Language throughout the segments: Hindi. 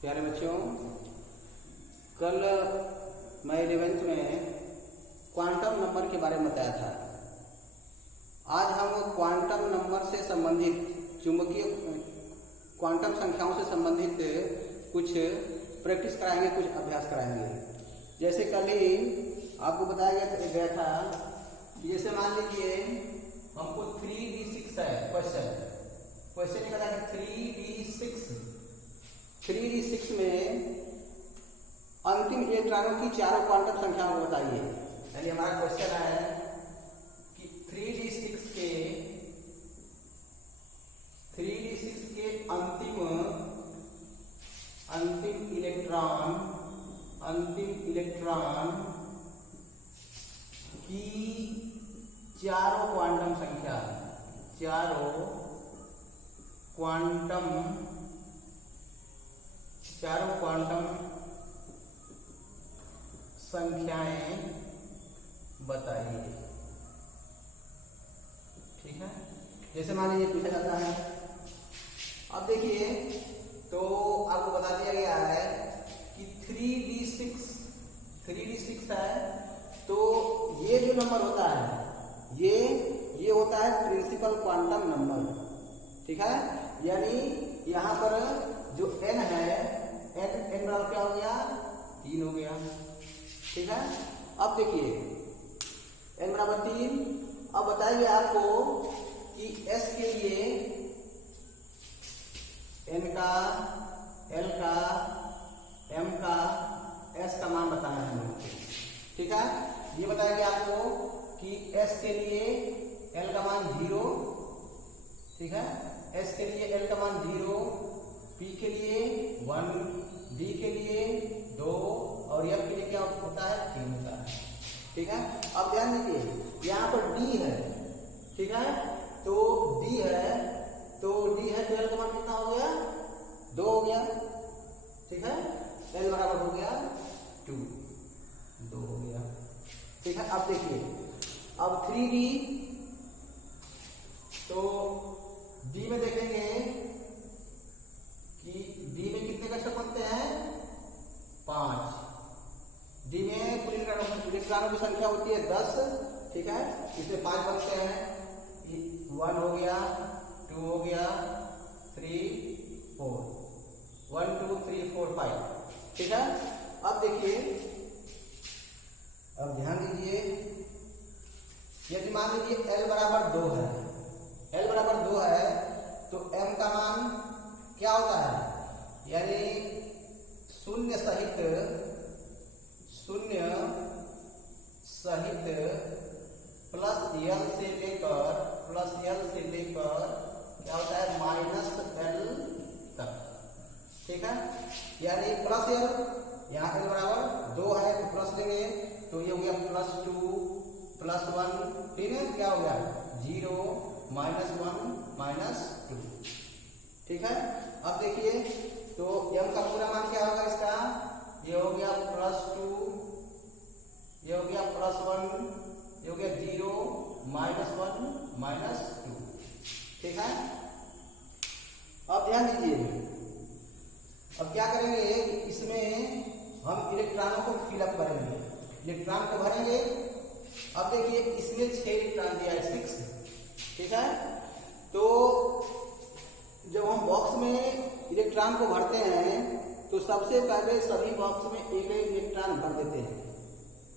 प्यारे बच्चों, कल मैं 11th में क्वांटम नंबर के बारे में बताया था। आज हम क्वांटम नंबर से संबंधित चुंबकीय क्वांटम संख्याओं से संबंधित कुछ प्रैक्टिस कराएंगे, कुछ अभ्यास कराएंगे। जैसे कल ही आपको बताया गया था, जैसे मान लीजिए हमको 3d6 है क्वेश्चन निकला है 3d6 में अंतिम इलेक्ट्रॉनों की चारों क्वांटम संख्याओं को बताइए। यानी हमारा क्वेश्चन है कि 3d6 के अंतिम इलेक्ट्रॉन की चारों क्वांटम संख्याएं बताइए। ठीक है, जैसे मान लीजिए पूछा जाता है। अब देखिए, तो आपको बता दिया गया है कि 3d6 है, तो ये जो नंबर होता है ये होता है प्रिंसिपल क्वांटम नंबर। ठीक है, यानी यहां पर जो n है, n बराबर क्या हो गया, 3 हो गया। ठीक है, अब देखिए n बराबर 3। अब बताइए आपको कि s के लिए n का, l का, m का, s का मान बताना है हमें। ठीक है, ये बताएंगे आपको कि s के लिए l का मान 0। ठीक है, s के लिए l का मान 0, p के लिए 1, d के लिए 2 और f के लिए क्या होता है, 3 होता है। ठीक है, अब ध्यान दीजिए यहाँ पर d है। ठीक है, तो d है तो l का मान कितना हो गया, 2 हो गया। ठीक है, l बराबर हो गया 2 हो गया। ठीक है, अब देखिए, अब 3d, तो d में देखेंगे कि d में कितने कक्षक बनते हैं, 5। d में कुल इलेक्ट्रॉनों की संख्या होती है 10। ठीक है, इसमें 5 बनते हैं, 1 हो गया, 2 हो गया, 3, 4, 1 2 3 4 5। ठीक है, अब देखिए, अब ध्यान दीजिए, यदि मान लीजिए l बराबर 2 है, तो m का मान क्या होता है, यानी शून्य सहित प्लस l से लेकर क्या होता है, -l तक। ठीक है, यानी प्लस l, यहाँ l बराबर 2 है तो प्लस देंगे, तो ये हो गया +2 +1। ठीक है, क्या हो गया, 0 -1 -2। ठीक है, अब देखिए, तो m का पूरा मान क्या होगा इसका, ये हो गया +2, ये हो गया +1, ये हो गया 0 -1 -2। ठीक है, अब ध्यान दीजिए, अब क्या करेंगे, इसमें हम इलेक्ट्रॉनों को फिलअप करेंगे, इलेक्ट्रॉन को भरेंगे। अब देखिए, इसमें 6 इलेक्ट्रॉन दिया है, 6। ठीक है, तो जब हम बॉक्स में इलेक्ट्रॉन को भरते हैं तो सबसे पहले सभी बॉक्स में एक इलेक्ट्रॉन भर देते हैं।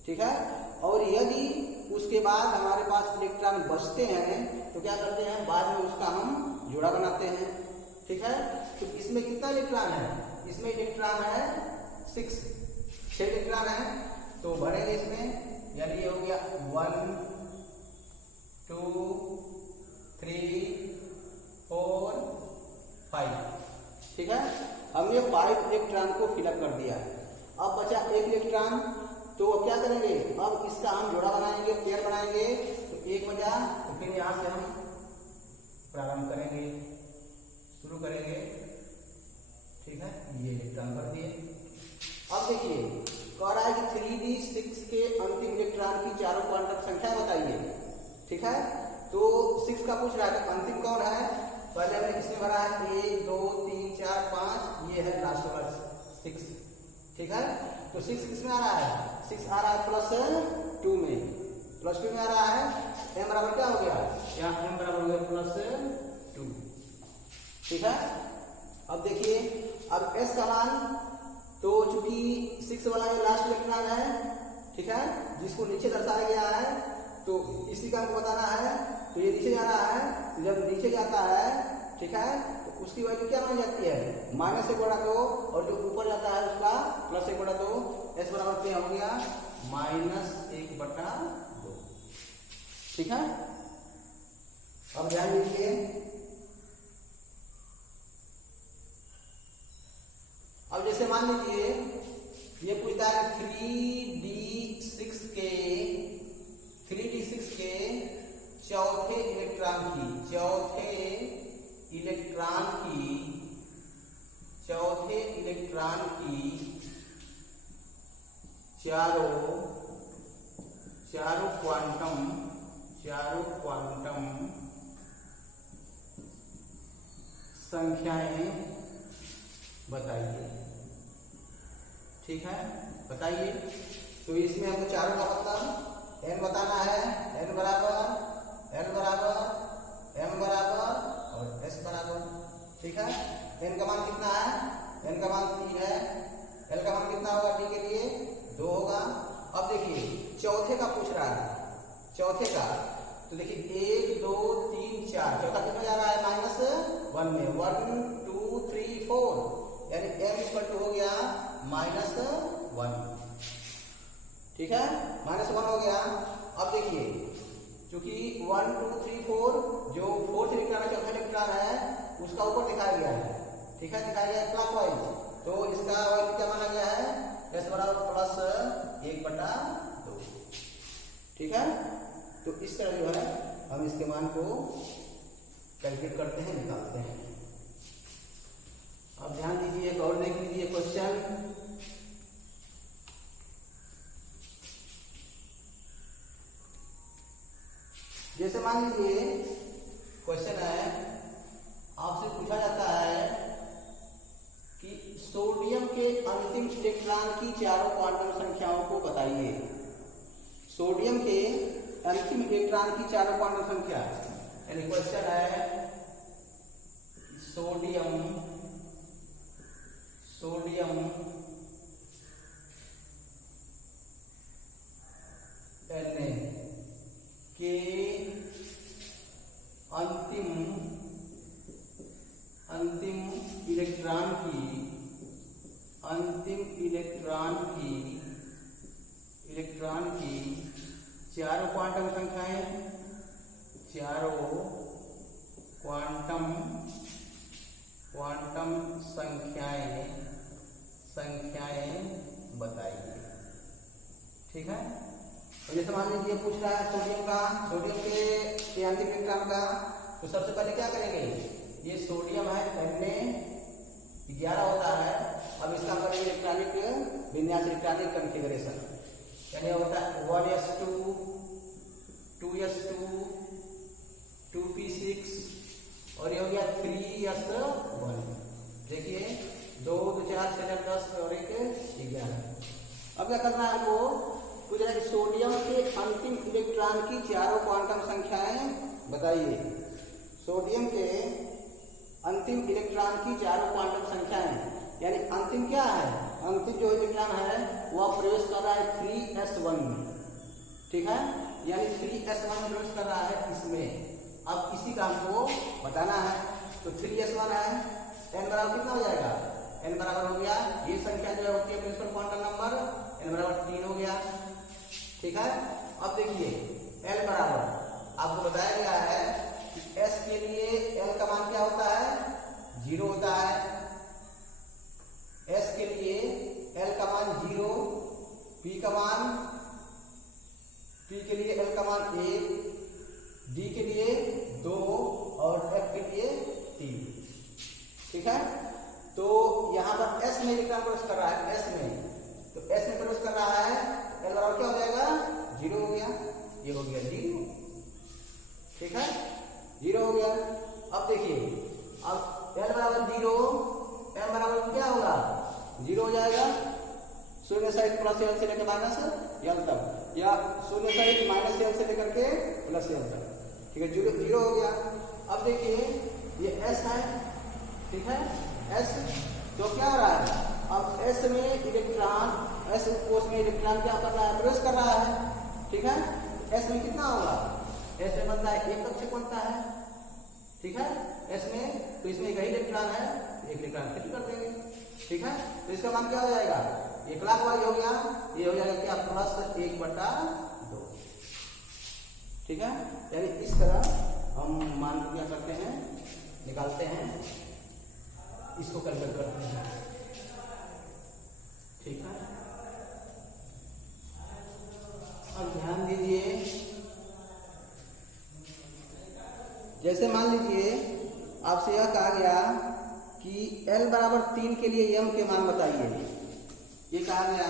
ठीक है, और यदि उसके बाद हमारे पास इलेक्ट्रॉन बचते हैं तो क्या करते हैं, बाद में उसका हम जोड़ा बनाते हैं। ठीक है, तो इसमें कितना इलेक्ट्रॉन है, इसमें इलेक्ट्रॉन है 6 इलेक्ट्रॉन है, तो भरेंगे इसमें, यानी ये हो गया 1 2 3 4 5। ठीक है, हमने 5 इलेक्ट्रॉन को फिलअप कर दिया। अब बचा 1 इलेक्ट्रॉन, तो अब क्या करेंगे, अब इसका हम जोड़ा बनाएंगे, पेयर बनाएंगे। तो 1 बजा, तो फिर यहां से हम प्रारंभ करेंगे, शुरू करेंगे। ठीक है, ये इलेक्ट्रॉन भर दिए। अब देखिए, कह रहा है कि 3d6 के अंतिम इलेक्ट्रॉन की चारों क्वांटम संख्या बताइए। ठीक है, तो 6 का पूछ रहा है, अंतिम कौन है, पहले हमने किसने भरा है, 1 2 3 4 5, ये है लास्ट वर्ष। ठीक है। तो 6 किस में आ रहा है, 6 आ रहा है +2 में, +2 में आ रहा है। m बराबर क्या हो गया, यहाँ m बराबर हो गया +2, ठीक है। अब देखिए, अब s का मान, तो चूंकि 6 वाला ये लास्ट इलेक्ट्रॉन है, ठीक है, जिसको नीचे दर्शाया गया है, तो इसी का हमको बताना है। तो ये नीचे जा रहा है, तो जब नीचे जाता है, ठीक है, तो उसकी वैल्यू क्या मानी जाती है, -1/2, और जो ऊपर जाता है उसका +1/2। s बराबर क्या हो गया, -1/2, ठीक है। अब ध्यान दीजिए, अब जैसे मान लीजिए ये पूछता है 3d6 के चौथे इलेक्ट्रॉन की चारों क्वांटम संख्याएं बताइए, ठीक है, बताइए। तो इसमें हमको चारों का मतलब n बताना है, n बराबर m बराबर और s बराबर, ठीक है। n का मान कितना है, n का मान 3 है, l का मान कितना होगा, t के लिए 2 होगा। अब देखिए चौथे का पूछ रहा है, चौथे का, तो देखिए 1 2 3 4, चौथा कितना जा रहा है, -1 में, 1 2 3 4, यानी m = हो गया -1, ठीक है, -1 हो गया। अब देखिए क्योंकि 1 2 3 4 जो फोर्थ इलेक्ट्रॉन है, चौथा इलेक्ट्रॉन है, उसका ऊपर दिखाया गया है, ठीक है, दिखाया गया है क्लॉकवाइज, तो इसका वैल्यू क्या माना गया है, s बराबर +1/2, ठीक है। तो इस तरह जो है हम इसके मान को कैलकुलेट करते हैं, निकालते हैं। अब ध्यान दीजिए, एक और देख लीजिए क्वेश्चन। जैसे मान लीजिए क्वेश्चन है, आपसे पूछा जाता है कि सोडियम के अंतिम इलेक्ट्रॉन की चारों क्वांटम संख्याओं को बताइए। सोडियम के अंतिम इलेक्ट्रॉन की चारों क्वांटम संख्या, यानी क्वेश्चन है सोडियम Na के अंतिम इलेक्ट्रॉन की चारों क्वांटम संख्याएं, संख्याएं बताइए, ठीक है। और जैसे मान लीजिए पूछ रहा है सोडियम के अंतिम इलेक्ट्रॉन का, तो सबसे पहले क्या करेंगे, ये सोडियम है, Na11 होता है। अब इसका करेंगे इलेक्ट्रॉनिक विन्यास, इलेक्ट्रॉनिक कॉन्फ़िगरेशन, यानी होता है 1s2 2s2 2p6 और ये हो गया 3s1। देखिए 2 2 4 6 10 और 1 11। अब क्या करना है हमको, पूछ रहा है कि सोडियम के अंतिम इलेक्ट्रॉन की चारों क्वांटम संख्याएं बताइए। सोडियम के अंतिम इलेक्ट्रॉन की चारों क्वांटम संख्याएं, यानी अंतिम क्या है, अंतिम जो इलेक्ट्रॉन है वह प्रवेश कर रहा है 3s1 में, ठीक है, यानी 3s1 में प्रवेश कर रहा है इसमें। अब इसी का हमको बताना है। तो 3s1 है, n बराबर कितना हो जाएगा, n बराबर हो गया, ये संख्या जो होती है प्रिंसिपल क्वांटम नंबर, n बराबर 3 हो गया, ठीक है। अब देखिए l बराबर आपको बताया गया है कि s के लिए l का मान क्या होता है, 0 होता है। s के लिए l का मान 0, p के लिए l का मान 1, d के लिए 2 और f के लिए 3, ठीक है। तो यहाँ पर s में इलेक्ट्रॉन प्रवेश कर रहा है, s में, तो s में प्रवेश कर रहा है, l बराबर क्या हो जाएगा, 0 हो गया, ये हो गया 0, ठीक है, 0 हो गया। अब देखिए, अब l बराबर 0, m बराबर क्या होगा, 0 हो जाएगा, शून्य सहित प्लस एल से लेकर माइनस एल तक, या शून्य सहित माइनस एल से लेकर के प्लस एल तक। ठीक है, जीरो जीरो हो गया। अब देखिए ये एस है, ठीक है, एस। तो क्या हो रहा है, अब एस में इलेक्ट्रॉन, एस कोष में इलेक्ट्रॉन क्या कर रहा है, प्रवेश कर रहा है। ठीक है, एस में कितना होगा, एस में बनता है एक कक्षक बनता है। ठीक है, एस में, तो इसमें यही इलेक्ट्रॉन है, एक इलेक्ट्रॉन फिट कर देंगे। ठीक है, तो इसका मान क्या हो जाएगा, ये क्लॉकवाइज हो गया, ये हो जाएगा क्या, +1/2। ठीक है, यानी इस तरह हम मान को क्या करते हैं, निकालते हैं, इसको कैलकुलेट करते हैं। ठीक है, अब ध्यान दीजिए, जैसे मान लीजिए आपसे यह कहा गया कि L = 3 के लिए m के मान बताइए। ये कहा गया